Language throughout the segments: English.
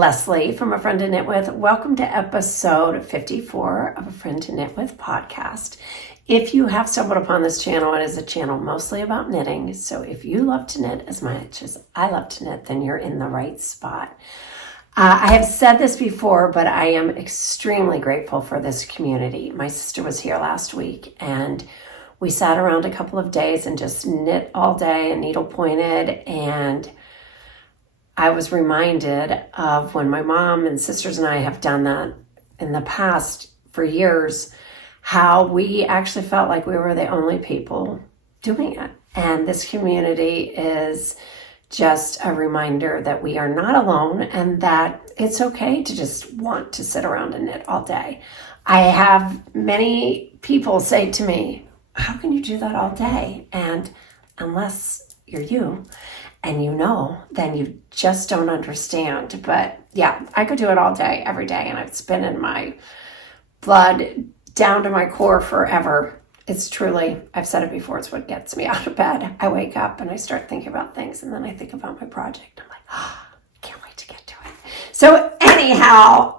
Leslie from A Friend to Knit With. Welcome to episode 54 of A Friend to Knit With podcast. If you have stumbled upon this channel, it is a channel mostly about knitting. So if you love to knit as much as I love to knit, then you're in the right spot. I have said this before, but I am extremely grateful for this community. My sister was here last week and we sat around a couple of days and just knit all day and needle pointed, and I was reminded of when my mom and sisters and I have done that in the past for years, how we actually felt like we were the only people doing it. And this community is just a reminder that we are not alone and that it's okay to just want to sit around and knit all day. I have many people say to me, how can you do that all day? And unless you're you and you know, then you just don't understand. But yeah, I could do it all day, every day, and it's been in my blood down to my core forever. It's truly, I've said it before, it's what gets me out of bed. I wake up and I start thinking about things, and then I think about my project. I'm like, oh, I can't wait to get to it. So anyhow,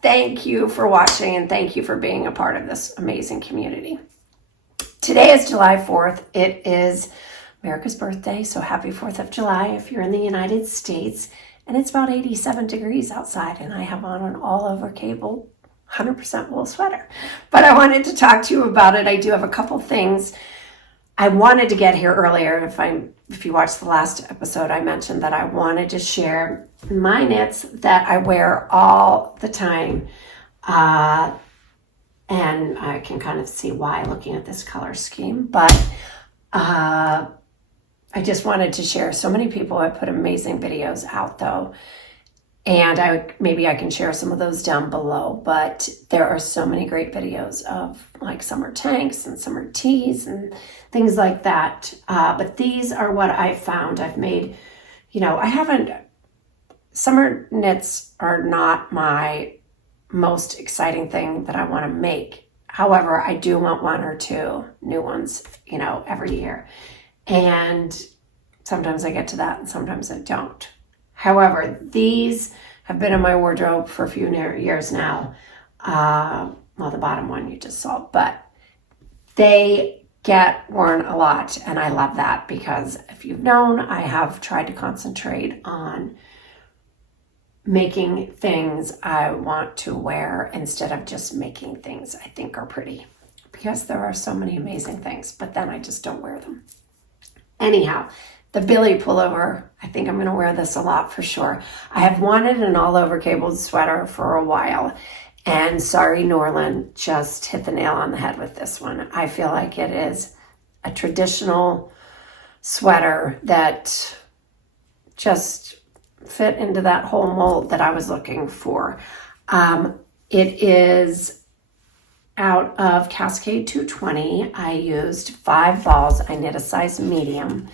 thank you for watching and thank you for being a part of this amazing community. Today is July 4th. It is America's birthday, so happy 4th of July if you're in the United States. And it's about 87 degrees outside, and I have on an all-over cable 100% wool sweater. But I wanted to talk to you about it. I do have a couple things. I wanted to get here earlier. If you watched the last episode, I mentioned that I wanted to share my knits that I wear all the time. And I can kind of see why looking at this color scheme. But I just wanted to share. So many people have put amazing videos out though. And maybe I can share some of those down below, but there are so many great videos of like summer tanks and summer tees and things like that. But these are what I found. I've made, summer knits are not my most exciting thing that I want to make. However, I do want one or two new ones, every year. And sometimes I get to that and sometimes I don't. However, these have been in my wardrobe for a few years now. Well, the bottom one you just saw, but they get worn a lot. And I love that because if you've known, I have tried to concentrate on making things I want to wear instead of just making things I think are pretty, because there are so many amazing things, but then I just don't wear them. Anyhow, the Billie Pullover, I think I'm going to wear this a lot for sure. I have wanted an all-over cabled sweater for a while, and sorry, Norland just hit the nail on the head with this one. I feel like it is a traditional sweater that just fit into that whole mold that I was looking for. It is out of Cascade 220. I used 5 balls. I knit a size medium,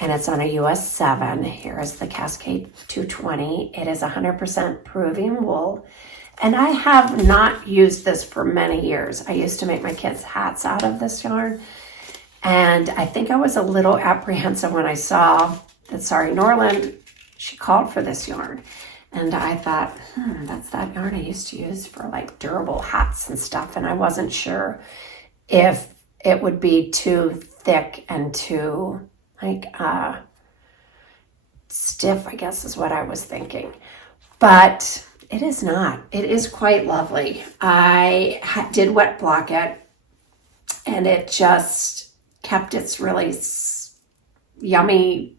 and it's on a US 7. Here is the Cascade 220. It is 100% Peruvian wool, and I have not used this for many years. I used to make my kids' hats out of this yarn, and I think I was a little apprehensive when I saw that Sorry Norland, she called for this yarn. And I thought, that's that yarn I used to use for like durable hats and stuff. And I wasn't sure if it would be too thick and too stiff, I guess is what I was thinking. But it is not. It is quite lovely. I did wet block it, and it just kept its really yummy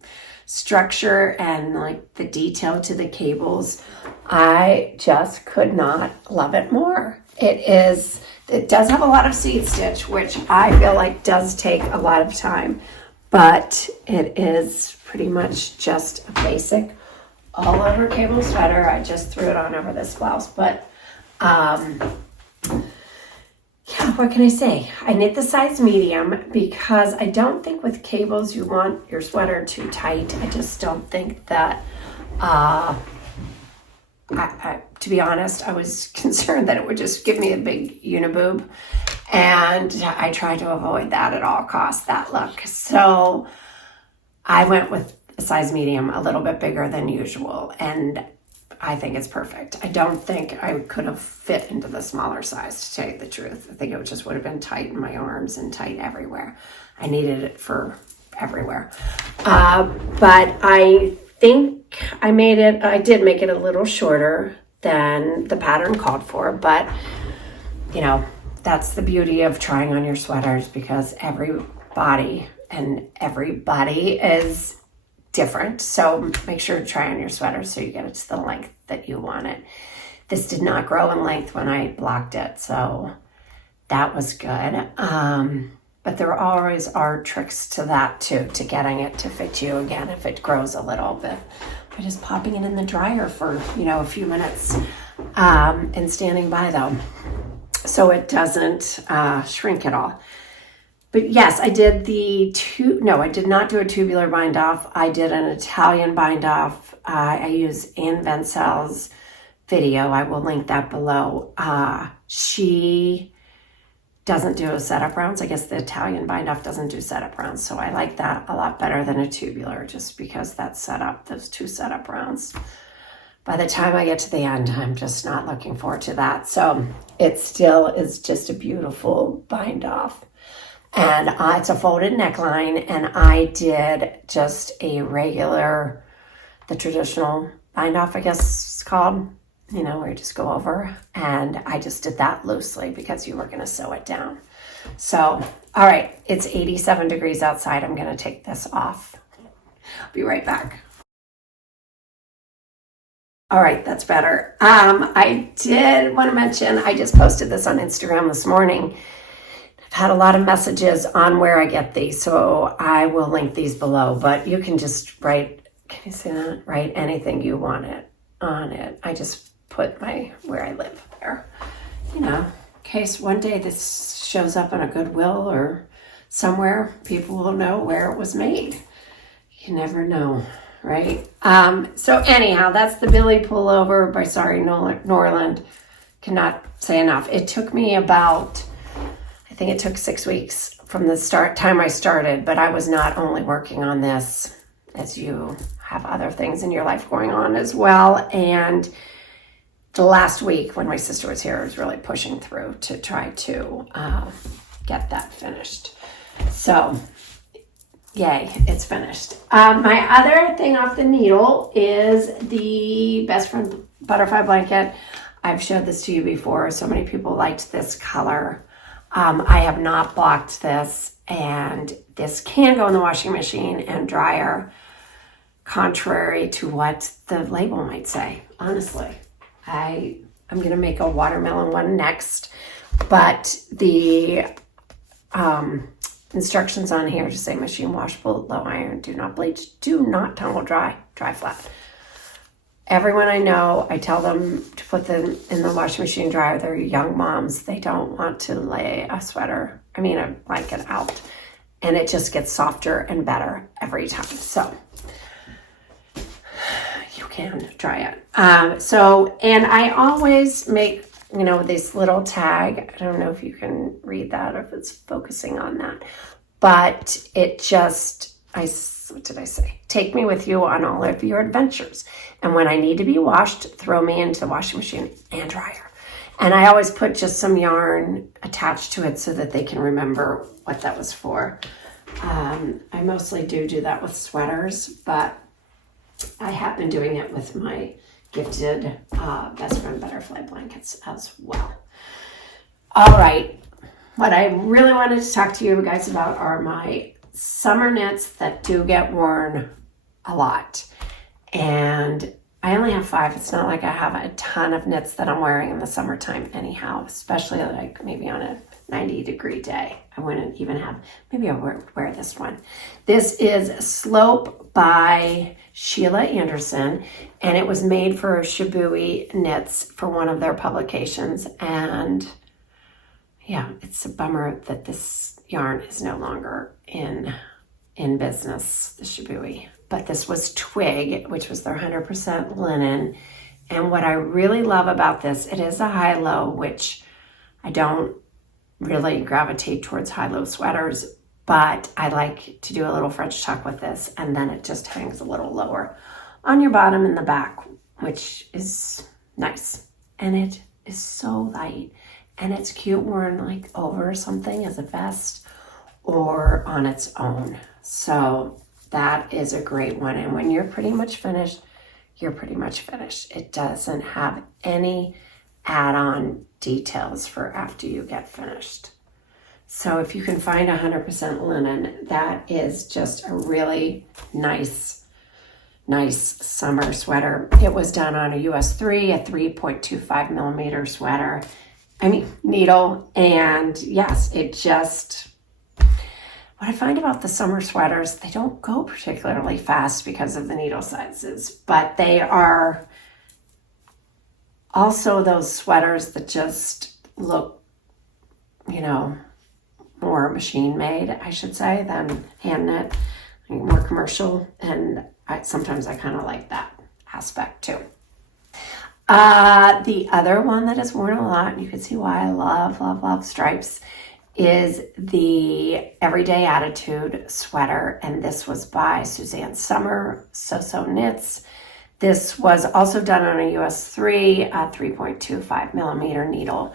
structure and like the detail to the cables. I just could not love it more. It does have a lot of seed stitch, which I feel like does take a lot of time, but it is pretty much just a basic all over cable sweater. I just threw it on over this blouse, but yeah, what can I say? I knit the size medium because I don't think with cables you want your sweater too tight. I just don't think that, to be honest, I was concerned that it would just give me a big uniboob, and I tried to avoid that at all costs, that look. So I went with a size medium, a little bit bigger than usual, and I think it's perfect. I don't think I could have fit into the smaller size, to tell you the truth. I think it just would have been tight in my arms and tight everywhere. I needed it for everywhere. But I think I did make it a little shorter than the pattern called for, but you know, that's the beauty of trying on your sweaters, because everybody is different. So make sure to try on your sweater so you get it to the length that you want it. This did not grow in length when I blocked it, so that was good. But there always are tricks to that too, to getting it to fit you again if it grows a little bit. By just popping it in the dryer for, a few minutes and standing by them so it doesn't shrink at all. But yes, I did I did not do a tubular bind off. I did an Italian bind off. I use Ann Vencel's video. I will link that below. She doesn't do a setup rounds. I guess the Italian bind off doesn't do setup rounds. So I like that a lot better than a tubular, just because those two setup rounds. By the time I get to the end, I'm just not looking forward to that. So it still is just a beautiful bind off. And it's a folded neckline, and I did just a regular, the traditional bind off, I guess it's called, where you just go over, and I just did that loosely because you were going to sew it down. So, all right, it's 87 degrees outside. I'm going to take this off. I'll be right back. All right, that's better. I did want to mention, I just posted this on Instagram this morning. I've had a lot of messages on where I get these, so I will link these below, but you can just write, can you see that? Write anything you want on it. I just put where I live there, in case one day this shows up on a Goodwill or somewhere, people will know where it was made. You never know, right? So anyhow, that's the Billie Pullover by Sorry Norland. Cannot say enough. It took me I think it took 6 weeks from the time I started, but I was not only working on this, as you have other things in your life going on as well. And the last week when my sister was here, I was really pushing through to try to get that finished. So yay, it's finished. My other thing off the needle is the Best Friend Butterfly Blanket. I've showed this to you before. So many people liked this color. I have not blocked this, and this can go in the washing machine and dryer, contrary to what the label might say. Honestly, I'm going to make a watermelon one next, but the instructions on here just say machine washable, low iron, do not bleach, do not tumble dry, dry flat. Everyone I know, I tell them to put them in the washing machine dryer. They're young moms. They don't want to lay a blanket out. And it just gets softer and better every time. So you can try it. And I always make, this little tag. I don't know if you can read that or if it's focusing on that. But it just, what did I say? Take me with you on all of your adventures. And when I need to be washed, throw me into the washing machine and dryer. And I always put just some yarn attached to it so that they can remember what that was for. I mostly do that with sweaters, but I have been doing it with my gifted Best Friend Butterfly blankets as well. All right. What I really wanted to talk to you guys about are my summer knits that do get worn a lot. And I only have 5. It's not like I have a ton of knits that I'm wearing in the summertime anyhow, especially like maybe on a 90-degree day. I wouldn't even have, maybe I'll wear this one. This is Slope by Sheila Anderson, and it was made for Shibui Knits for one of their publications. And yeah, it's a bummer that this yarn is no longer in business, the Shibui. But this was Twig, which was their 100% linen. And what I really love about this, it is a high-low, which I don't really gravitate towards high-low sweaters, but I like to do a little French tuck with this, and then it just hangs a little lower on your bottom and the back which is nice. And it is so light, and it's cute worn like over something as a vest or on its own. So that is a great one. And when you're pretty much finished, you're pretty much finished. It doesn't have any add-on details for after you get finished. So if you can find 100% linen, that is just a really nice summer sweater. It was done on a US 3, a 3.25 millimeter sweater. Needle. And yes, it just, what I find about the summer sweaters, they don't go particularly fast because of the needle sizes, but they are also those sweaters that just look, more machine made, I should say, than hand knit, more commercial. And sometimes I kind of like that aspect too. The other one that is worn a lot, and you can see why I love stripes, is the Everyday Attitude sweater. And this was by Suzanne Sommer, So Knits. This was also done on a US 3, a 3.25 millimeter needle.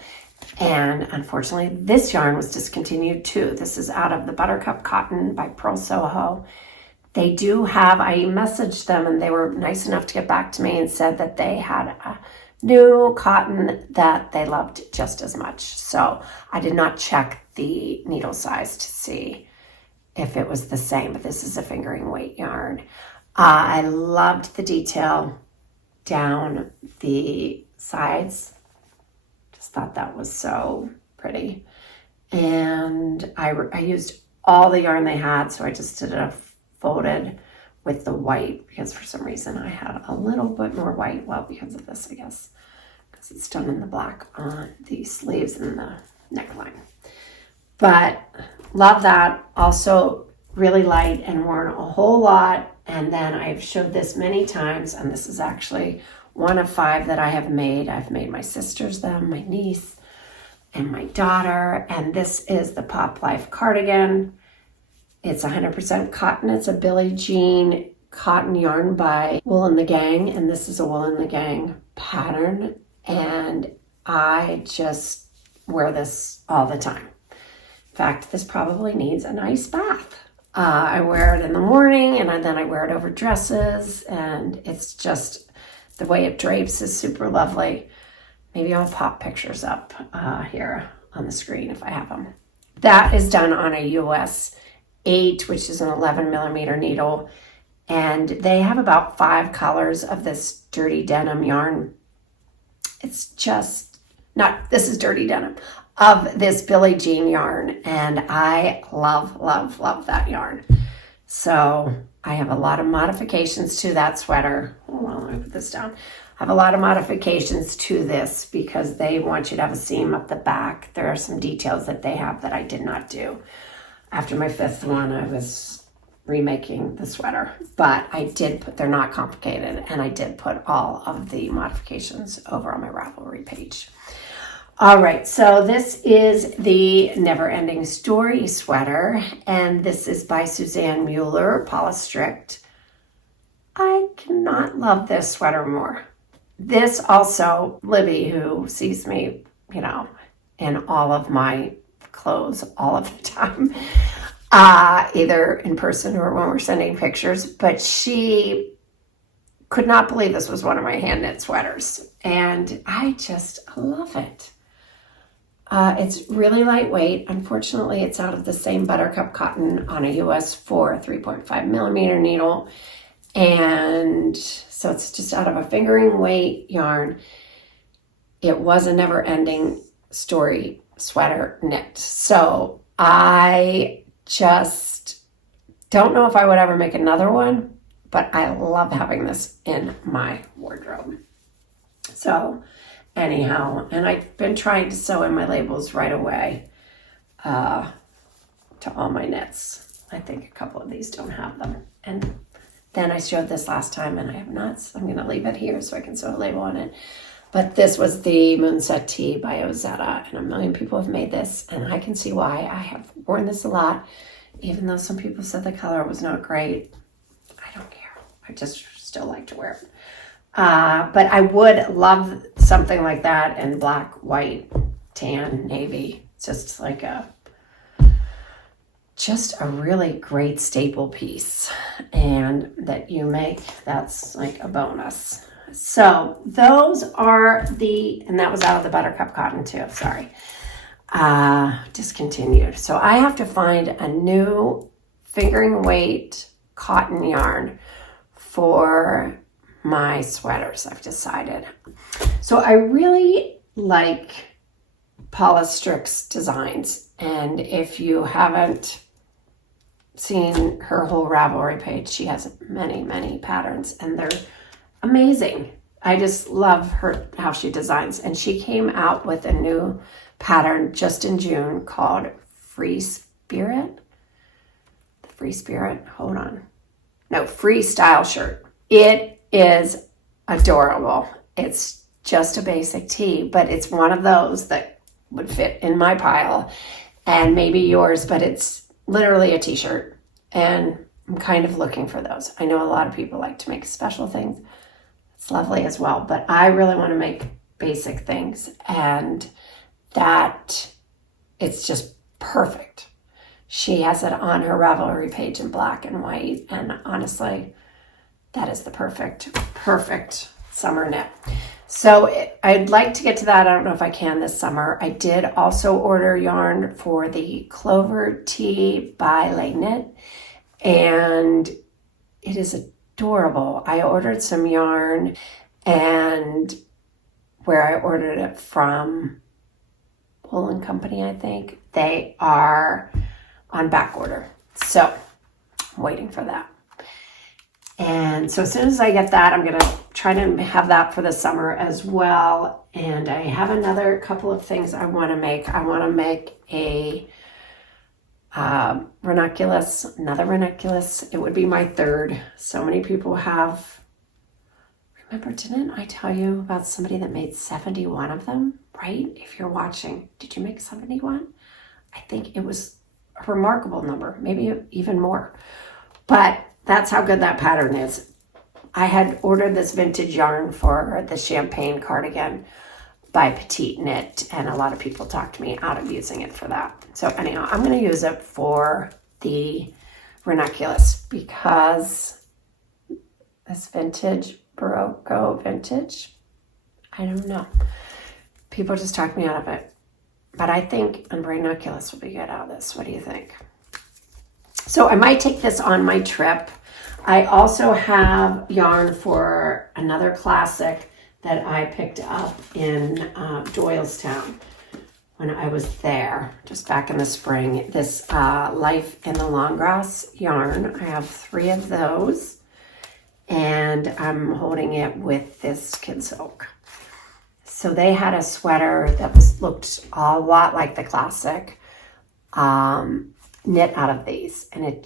And unfortunately, this yarn was discontinued too. This is out of the Buttercup Cotton by Pearl Soho. They do have, I messaged them and they were nice enough to get back to me and said that they had a new cotton that they loved just as much. So I did not check the needle size to see if it was the same, but this is a fingering weight yarn. I loved the detail down the sides. Just thought that was so pretty. And I used all the yarn they had, so I just did a folded with the white because for some reason I had a little bit more white. Well, because of this, I guess, because it's done in the black on the sleeves and the neckline. But love that. Also really light and worn a whole lot. And then I've showed this many times, and this is actually one of 5 that I have made. I've made my sisters them, my niece, and my daughter. And this is the Pop Life cardigan. It's 100% cotton. It's a Billie Jean cotton yarn by Wool and the Gang, and this is a Wool and the Gang pattern. And I just wear this all the time. In fact, this probably needs a nice bath. I wear it in the morning, and then I wear it over dresses, and it's just, the way it drapes is super lovely. Maybe I'll pop pictures up here on the screen if I have them. That is done on a US 8, which is an 11 millimeter needle, and they have about 5 colors of this dirty denim yarn. It's just not, this is dirty denim, of this Billie Jean yarn, and I love that yarn. So I have a lot of modifications to that sweater. Hold on, let me put this down. I have a lot of modifications to this because they want you to have a seam up the back. There are some details that they have that I did not do. After my 5th one, I was remaking the sweater, but I did put, they're not complicated, and I did put all of the modifications over on my Ravelry page. All right, so this is the Never Ending Story sweater, and this is by Suzanne Mueller, Polystrict. I cannot love this sweater more. This also, Libby, who sees me, in all of my clothes all of the time, either in person or when we're sending pictures, but she could not believe this was one of my hand knit sweaters, and I just love it. It's really lightweight. Unfortunately, it's out of the same Buttercup cotton on a US 4 3.5 millimeter needle. And so it's just out of a fingering weight yarn. It was a Never Ending Story sweater knit. So I just don't know if I would ever make another one, but I love having this in my wardrobe. So anyhow, and I've been trying to sew in my labels right away to all my knits. I think a couple of these don't have them. And then I showed this last time, and I have not. So I'm going to leave it here so I can sew a label on it. But this was the Moonset Tee by Ozetta, and a million people have made this, and I can see why. I have worn this a lot, even though some people said the color was not great. I don't care. I just still like to wear it. But I would love something like that in black, white, tan, navy. Just like just a really great staple piece, and that you make, that's like a bonus. So those are and that was out of the Buttercup cotton too, sorry. Discontinued. So I have to find a new fingering weight cotton yarn for my sweaters, I've decided. So I really like Paula Strick's designs, and if you haven't seen her whole Ravelry page, she has many patterns, and they're amazing. I just love how she designs, and she came out with a new pattern just in June called Free Spirit. Freestyle shirt. It is adorable. It's just a basic tee, but it's one of those that would fit in my pile and maybe yours, but it's literally a t-shirt, and I'm kind of looking for those. I know a lot of people like to make special things. It's lovely as well, but I really want to make basic things, and that it's just perfect. She has it on her Ravelry page in black and white, and honestly, that is the perfect summer knit. So I'd like to get to that. I don't know if I can this summer. I did also order yarn for the Clover Tee by Lay Knit, and it is adorable. I ordered some yarn, and where I ordered it from, Wool & Company, I think, they are on back order. So I'm waiting for that. And so as soon as I get that, I'm going to try to have that for the summer as well. And I have another couple of things I want to make. I want to make a another ranunculus. It would be my third. So many people have, remember, didn't I tell you about somebody that made 71 of them, right? If you're watching, did you make 71? I think it was a remarkable number, maybe even more. But that's how good that pattern is. I had ordered this vintage yarn for the champagne cardigan by Petite Knit, and a lot of people talked me out of using it for that. So anyhow, I'm going to use it for the ranunculus because this vintage, Barocco vintage, I don't know. People just talked me out of it. But I think a ranunculus will be good out of this. What do you think? So I might take this on my trip. I also have yarn for another classic that I picked up in Doylestown when I was there, just back in the spring. This Life in the Long Grass yarn. I have 3 of those, and I'm holding it with this Kid Silk. So they had a sweater that looked a lot like the classic, knit out of these, and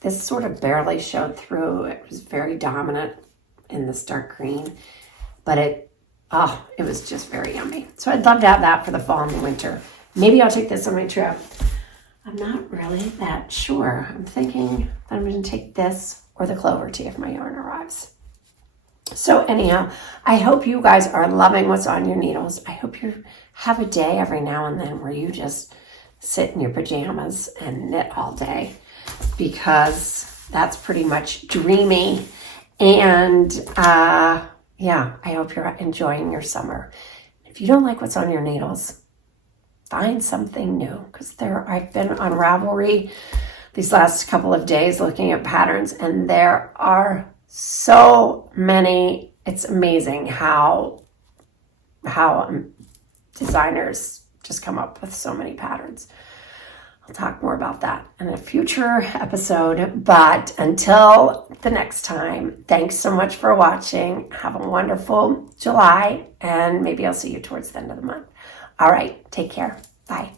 this sort of barely showed through. It was very dominant in this dark green, but it was just very yummy. So I'd love to have that for the fall and the winter. Maybe I'll take this on my trip. I'm not really that sure. I'm thinking that I'm going to take this or the Clover Tee if my yarn arrives. So anyhow, I hope you guys are loving what's on your needles. I hope you have a day every now and then where you just sit in your pajamas and knit all day, because that's pretty much dreamy. And I hope you're enjoying your summer. If you don't like what's on your needles, find something new, because I've been on Ravelry these last couple of days looking at patterns, and there are so many. It's amazing how designers just come up with so many patterns. I'll talk more about that in a future episode, but until the next time, thanks so much for watching. Have a wonderful July, and maybe I'll see you towards the end of the month. All right, take care. Bye.